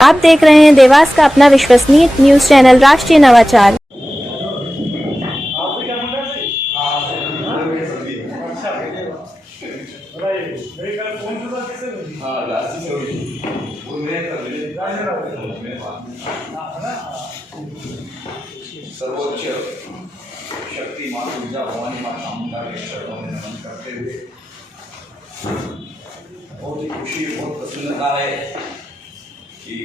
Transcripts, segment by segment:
आप देख रहे हैं देवास का अपना विश्वसनीय न्यूज चैनल राष्ट्रीय नवाचार। सर्वोच्च शक्ति माँ दुर्गा भवानी माँ चामुंडा के चरणों में नमन करते हुए बहुत ही खुशी बहुत प्रसन्नता है कि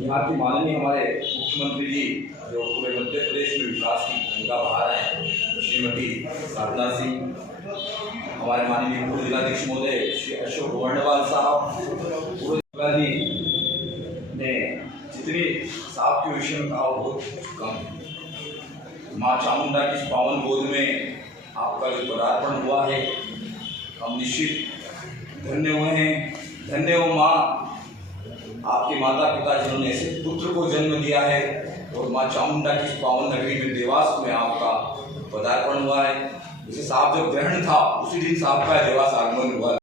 यहाँ की माननीय हमारे मुख्यमंत्री जी जो पूरे मध्य प्रदेश में विकास की भूमिका बहा रहे हैं, श्रीमती साधना सिंह, हमारे माननीय पूर्व जिलाधीश महोदय श्री अशोक वर्णवाल साहब, पूर्व जी ने जितनी साहब के विषय में कहा बहुत कम। माँ चामुंडा की इस पावन गोद में आपका जो पदार्पण हुआ है, हम निश्चित धन्य हुए हैं। धन्य हो माँ, आपके माता पिता जिन्होंने ऐसे पुत्र को जन्म दिया है, और माँ चामुंडा की इस पावन नगरी में देवास में आपका पदार्पण हुआ है। जैसे साहब जब ग्रहण था उसी दिन साहब का देवास आगमन हुआ।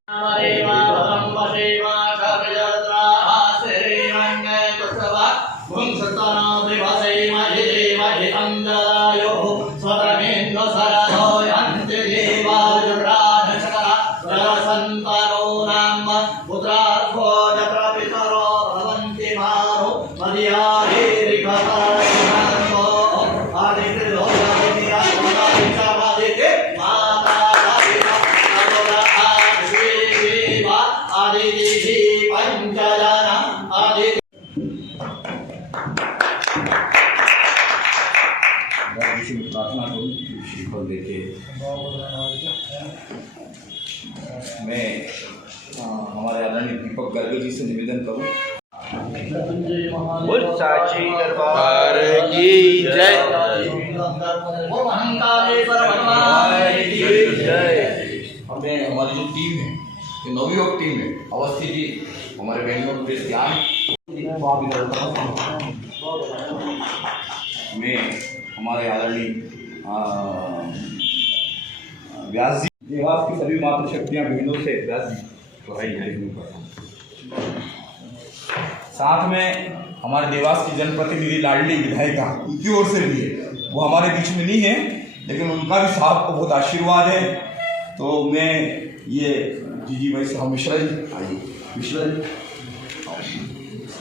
प्रार्थना करूँ श्रीफल देके मैं हमारे आदरणीय दीपक गर्ग जी से निवेदन करूँ। साची दरबार की जय। हमें हमारी जो टीम है, जो नवयुवक टीम है, अवस्थी जी हमारे बेंगलोर प्रेस में हमारे आदरणीय व्यास जी, देवास की सभी मातृशक्तियाँ बहनों से व्यास जी तो है, साथ में हमारे देवास की जनप्रतिनिधि लाडली विधायिका उनकी ओर से भी है, वो हमारे बीच में नहीं है लेकिन उनका भी साहब को बहुत आशीर्वाद है। तो मैं ये जी भाई साहब मिश्रा जी, आइए मिश्रा जी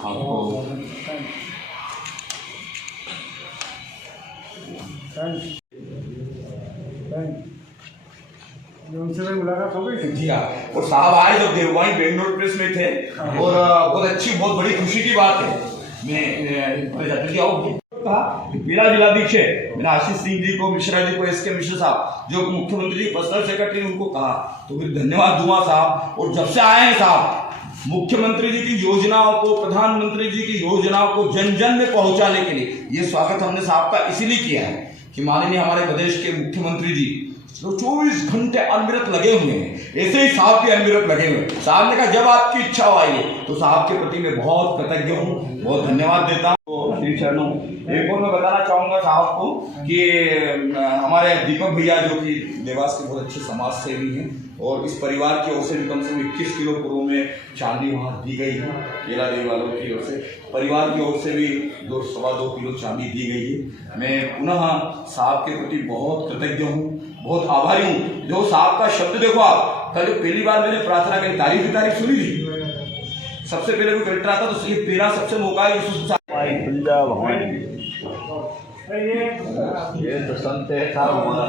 आपको उनसे भी मुलाकात हो गई जी हाँ। और साहब आए जब देववानी बेंगलोर प्रेस में थे, और बहुत अच्छी बहुत बड़ी खुशी की बात है। मैं मेरा जिलाधीश है, मैंने आशीष सिंह जी को, मिश्रा जी को, एस के मिश्रा साहब जो मुख्यमंत्री पर्सनल सेक्रेटरी, उनको कहा तो फिर धन्यवाद दूंगा साहब। और जब से आए हैं साहब, मुख्यमंत्री जी की योजनाओं को, प्रधानमंत्री जी की योजनाओं को जन जन में पहुंचाने के लिए ये स्वागत हमने साहब का इसीलिए किया है कि माननीय हमारे प्रदेश के मुख्यमंत्री जी जो 24 घंटे अनविरत लगे हुए हैं, ऐसे ही साहब भी अनविरत लगे हुए हैं। साहब ने कहा जब आपकी इच्छा हो आइए, तो साहब के प्रति मैं बहुत कृतज्ञ हूँ, बहुत धन्यवाद देता हूँ श्री चरणों। एक और मैं बताना चाहूँगा साहब को कि हमारे दीपक भैया जो कि देवास के बहुत अच्छे समाज सेवी हैं, और इस परिवार की ओर से भी कम से कम 21 किलो पूर्व में चांदी वहाँ दी गई है, केला देवी वालों की ओर से, परिवार की ओर से भी 2.25 किलो चांदी दी गई है। मैं पुनः साहब के प्रति बहुत कृतज्ञ हूँ, बहुत आभारी हूँ। जो साहब का शब्द देखो आप, कल जो पहली बार मैंने प्रार्थना की तारीफ सुनी थी, सबसे पहले वो कलेक्टर आता तो ये तेरा सबसे मौका है ये तो संत है साहब हमारा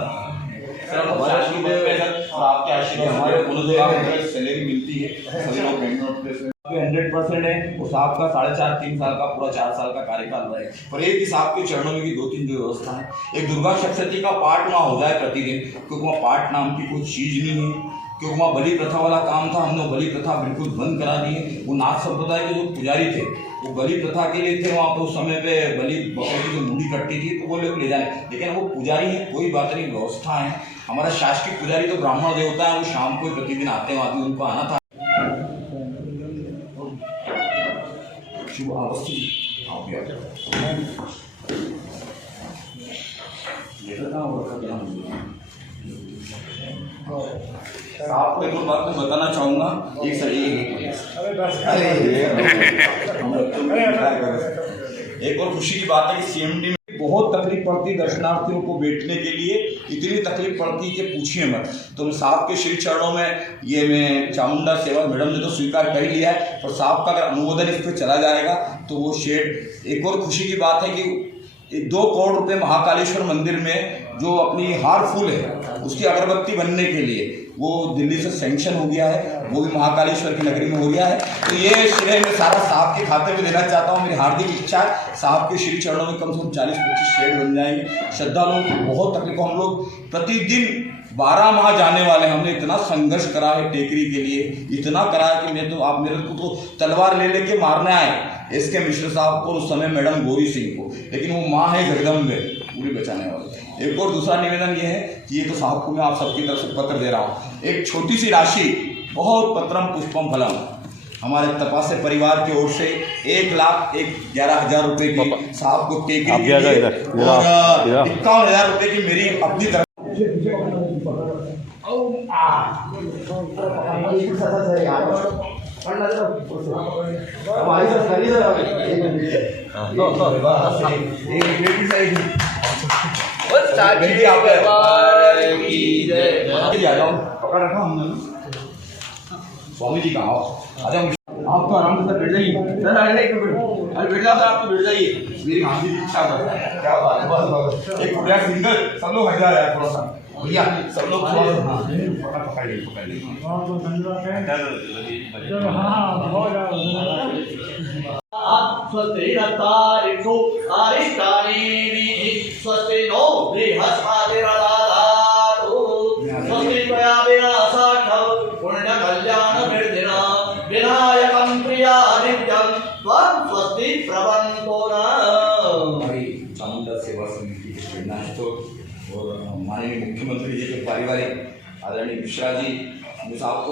आपके आशीर्वाद हमारे गुरुदेव सैलरी मिलती है, सभी लोग बेंगलोर प्रेस में 100% है। और साहब का 4.5-3 साल का पूरा 4 साल का कार्यकाल रहा है, पर एक ही साहब के चरणों में भी 2-3 जो व्यवस्था है, एक दुर्गा सप्तशती का पाठ वहाँ हो जाए प्रतिदिन, क्योंकि वहाँ पाठ नाम की कोई चीज नहीं है, क्योंकि वहाँ बलि प्रथा वाला काम था, हमने बलि प्रथा बिल्कुल बंद करा दी है। वो नाथ संप्रदाय के जो पुजारी थे वो बलि प्रथा के लिए थे, वहाँ पर उस समय पे बलि बकरी की जो मूड़ी कटती थी तो वो लोग ले जाने, लेकिन वो पुजारी है, कोई बात नहीं, व्यवस्था है। हमारा शासकीय पुजारी तो ब्राह्मण देवता है, वो शाम को प्रतिदिन आते हैं, वहाँ भी उनको आना था। शुभ अवस्थी आप भी आ जाओ। ये तो आपको एक और बात मैं बताना चाहूँगा, एक सर अरे बस एक और खुशी की बात है कि सीएमडी में बहुत तकलीफ पड़ती दर्शनार्थियों को बैठने के लिए, इतनी तकलीफ पड़ती कि पूछिए मत। तो मैं साहब के श्री चरणों में ये मैं चामुंडा सेवा मैडम ने तो स्वीकार कर ही लिया है, और साहब का अगर अनुमोदन इस पर चला जाएगा तो वो शेड। एक और खुशी की बात है कि 2 करोड़ रुपए महाकालेश्वर मंदिर में जो अपनी हार फूल है उसकी अगरबत्ती बनने के लिए वो दिल्ली से सैंक्शन हो गया है, वो भी महाकालेश्वर की नगरी में हो गया है। तो ये श्रेय मैं सारा साहब के खाते में देना चाहता हूँ। मेरी हार्दिक इच्छा है साहब के श्री चरणों में कम से कम 40-25 शेड बन जाएंगे। श्रद्धालुओं को बहुत तकलीफ, हम लोग प्रतिदिन 12 माह जाने वाले, हमने इतना संघर्ष करा है टेकरी के लिए, इतना करा है कि मैं तो आप मेरे को तो तलवार ले लेके मारने आए एसके मिश्र साहब को, उस समय मैडम गौरी सिंह को, लेकिन वो माँ है जगदम्बे पूरी बचाने वाले। एक और दूसरा निवेदन ये है कि ये तो साहब को मैं आप सबकी तरफ से पत्र दे रहा हूँ, एक छोटी सी राशि, बहुत पत्रम पुष्पम फलम, हमारे तपासे परिवार की ओर से 1,11,000 रुपए की साहब को टेकरी के लिए और 51,000 रुपए की मेरी अपनी तरफ पकड़ रखा हमने। स्वामी जी कहा आप तो आराम से बैठ जाइए सर, अरे बैठ जाओ सर, आप तो बैठ जाइए, मेरी हाथी की इच्छा है। क्या बात है, बस एक बढ़िया सिंगल, सब लोग हट जा रहे हैं थोड़ा सा भैया, सब लोग थोड़ा सा पकड़ लीजिए। बहुत धन्यवाद है। स्वस्तिरतारिषु अरिष्टानि स्वस्ति नो बृहस्पतिर्दधातु स्वस्ति त्वया विनाशाख्यं पुण्यकल्याणवृद्धिना विनायकं प्रियानित्यं त्वं स्वस्ति प्रवन्तो न। चामुंडा सेवा समिति के प्रेरणास्थ और माननीय मुख्यमंत्री जी के पारिवारिक आदरणीय मिश्रा जी, मैं साहब को